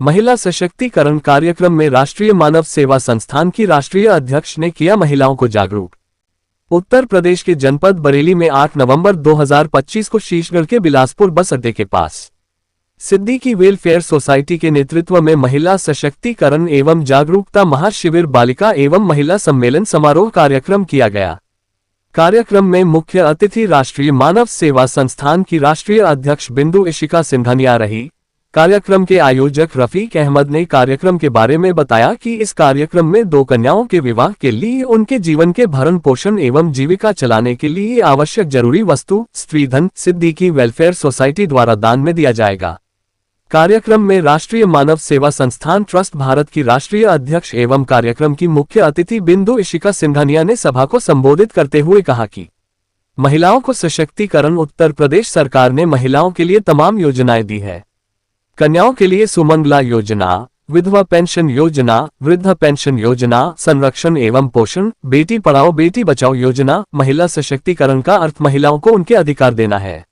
महिला सशक्तिकरण कार्यक्रम में राष्ट्रीय मानव सेवा संस्थान की राष्ट्रीय अध्यक्ष ने किया महिलाओं को जागरूक। उत्तर प्रदेश के जनपद बरेली में 8 नवंबर 2025 को शीशगढ़ के बिलासपुर बस अड्डे के पास सिद्दीकी वेलफेयर सोसाइटी के नेतृत्व में महिला सशक्तिकरण एवं जागरूकता महाशिविर बालिका एवं महिला सम्मेलन समारोह कार्यक्रम किया गया। कार्यक्रम में मुख्य अतिथि राष्ट्रीय मानव सेवा संस्थान की राष्ट्रीय अध्यक्ष बिंदु इशिका सिंघानिया रही। कार्यक्रम के आयोजक रफीक अहमद ने कार्यक्रम के बारे में बताया कि इस कार्यक्रम में 2 कन्याओं के विवाह के लिए उनके जीवन के भरण पोषण एवं जीविका चलाने के लिए आवश्यक जरूरी वस्तु स्त्रीधन सिद्दीकी वेलफेयर सोसाइटी द्वारा दान में दिया जाएगा। कार्यक्रम में राष्ट्रीय मानव सेवा संस्थान ट्रस्ट भारत की राष्ट्रीय अध्यक्ष एवं कार्यक्रम की मुख्य अतिथि बिंदु इशिका सिंघानिया ने सभा को संबोधित करते हुए कहा कि महिलाओं को सशक्तिकरण उत्तर प्रदेश सरकार ने महिलाओं के लिए तमाम योजनाएं दी है। कन्याओं के लिए सुमंगला योजना, विधवा पेंशन योजना, वृद्ध पेंशन योजना, संरक्षण एवं पोषण, बेटी पढ़ाओ बेटी बचाओ योजना। महिला सशक्तिकरण का अर्थ महिलाओं को उनके अधिकार देना है।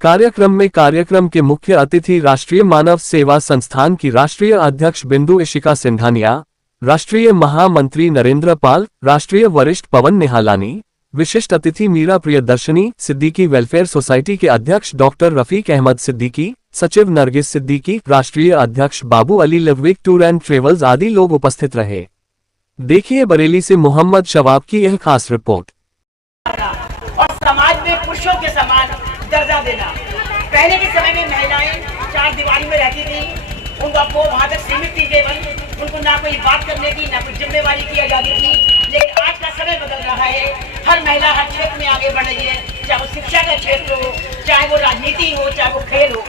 कार्यक्रम में कार्यक्रम के मुख्य अतिथि राष्ट्रीय मानव सेवा संस्थान की राष्ट्रीय अध्यक्ष बिंदु इशिका सिंघानिया, राष्ट्रीय महामंत्री नरेंद्र पाल, राष्ट्रीय वरिष्ठ पवन निहालानी, विशिष्ट अतिथि मीरा प्रियदर्शनी, सिद्दीकी वेलफेयर सोसाइटी के अध्यक्ष डॉक्टर रफीक अहमद सिद्दीकी, सचिव नरगिस सिद्दीकी, राष्ट्रीय अध्यक्ष बाबू अली लवविक टूर एंड ट्रेवल्स आदि लोग उपस्थित रहे। देखिए बरेली से मोहम्मद शवाब की यह खास रिपोर्ट। और समाज में पुरुषों के समान दर्जा देना। पहले के समय में महिलाएं 4 दीवारी में रहती थी, उनको वहां तक सीमित थी केवल, उनको ना कोई बात करने की ना कोई जिम्मेवारी की आजादी थी। लेकिन आज का समय बदल रहा है, हर महिला हर क्षेत्र में आगे बढ़ रही है, चाहे वो शिक्षा का क्षेत्र हो, चाहे वो राजनीति हो, चाहे वो खेल हो।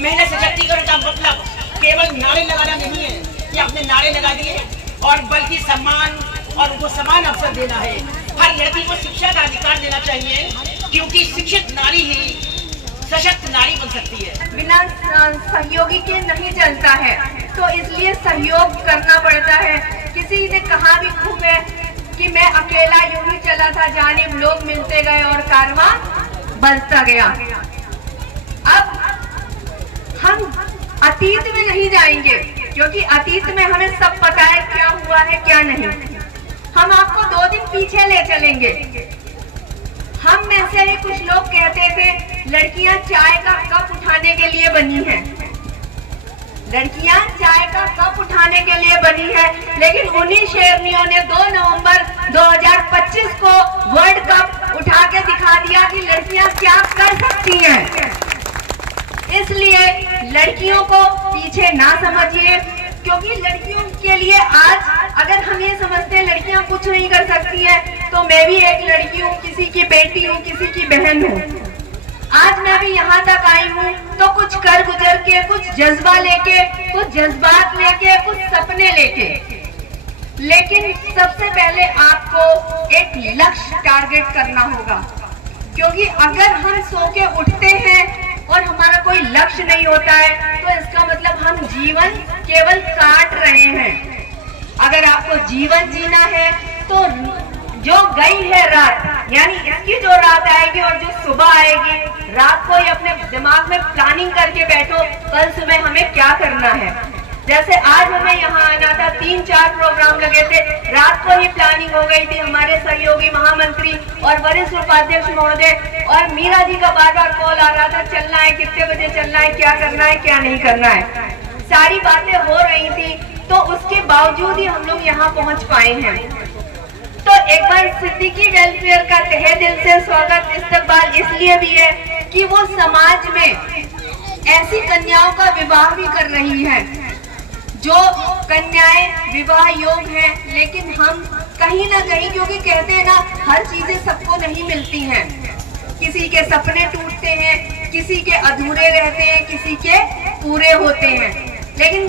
महिला सशक्तिकरण का मतलब केवल नारे लगाना नहीं है कि आपने नारे लगा दिए, और बल्कि सम्मान और उनको समान अवसर देना है। हर लड़की को शिक्षा का अधिकार देना चाहिए, क्योंकि शिक्षित नारी ही सशक्त नारी बन सकती है। बिना सहयोगी के नहीं चलता है, तो इसलिए सहयोग करना पड़ता है। किसी ने कहा भी खूब है कि मैं अकेला यूं ही चला था, जानिब लोग मिलते गए और कारवां बढ़ता गया। अब हम अतीत में नहीं जाएंगे, क्योंकि अतीत में हमें सब पता है क्या हुआ है क्या नहीं। हम आपको 2 दिन पीछे ले चलेंगे। हम में से ही कुछ लोग कहते थे लड़कियां चाय का कप उठाने के लिए बनी हैं, लड़कियां चाय का कप उठाने के लिए बनी है। लेकिन उन्हीं शेरनियों ने 2 नवंबर 2025 को वर्ल्ड कप उठा के दिखा दिया कि लड़कियां क्या कर सकती हैं। इसलिए लड़कियों को पीछे ना समझिए, क्योंकि लड़कियों के लिए आज अगर हम ये समझते हैं लड़कियां कुछ नहीं कर सकती हैं, तो मैं भी एक लड़की हूँ, किसी की बेटी हूँ, किसी की बहन हूँ। आज मैं भी यहाँ तक आई हूँ तो कुछ कर गुजर के, कुछ जज्बा लेके, कुछ जज्बात लेके, कुछ सपने लेके। लेकिन सबसे पहले आपको एक लक्ष्य टारगेट करना होगा, क्योंकि अगर हम सो के उठते हैं और हमारा कोई लक्ष्य नहीं होता है तो इसका मतलब हम जीवन केवल काट रहे हैं। अगर आपको जीवन जीना है तो जो गई है रात, यानी इसकी जो रात आएगी और जो सुबह आएगी, रात को ही अपने दिमाग में प्लानिंग करके बैठो कल सुबह हमें क्या करना है। जैसे आज हमें यहाँ आना था, 3-4 प्रोग्राम लगे थे, रात को ही प्लानिंग हो गई थी। हमारे सहयोगी महामंत्री और वरिष्ठ उपाध्यक्ष महोदय और मीरा जी का बार-बार कॉल आ रहा था, चलना है, कितने बजे चलना है, क्या करना है, क्या नहीं करना है। सारी बातें हो रही थी, तो उसके बावजूद ही हम लोग यहाँ पहुँच पाए हैं। तो एक बार सिद्दीकी वेलफेयर का तहे दिल से स्वागत इस्तकबाल इसलिए भी है कि वो समाज में ऐसी कन्याओं का विवाह भी कर रही है जो कन्याएं विवाह योग हैं, लेकिन हम कहीं ना कहीं, क्योंकि कहते हैं ना हर चीजें सबको नहीं मिलती हैं, किसी के सपने टूटते हैं, किसी के अधूरे रहते हैं, किसी के पूरे होते हैं, लेकिन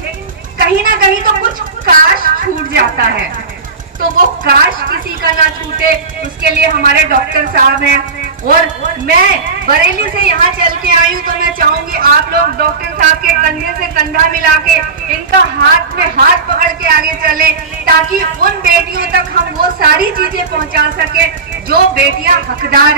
कहीं ना कहीं तो कुछ काश छूट जाता है। तो वो काश किसी का ना छूटे, उसके लिए हमारे डॉक्टर साहब हैं। और मैं बरेली से यहाँ चल के आई हूँ, तो मैं चाहूंगी आप लोग डॉक्टर साहब के कंधे से कंधा मिला के, इनका हाथ में हाथ पकड़ के आगे चलें, ताकि उन बेटियों तक हम वो सारी चीजें पहुँचा सके जो बेटियां हकदार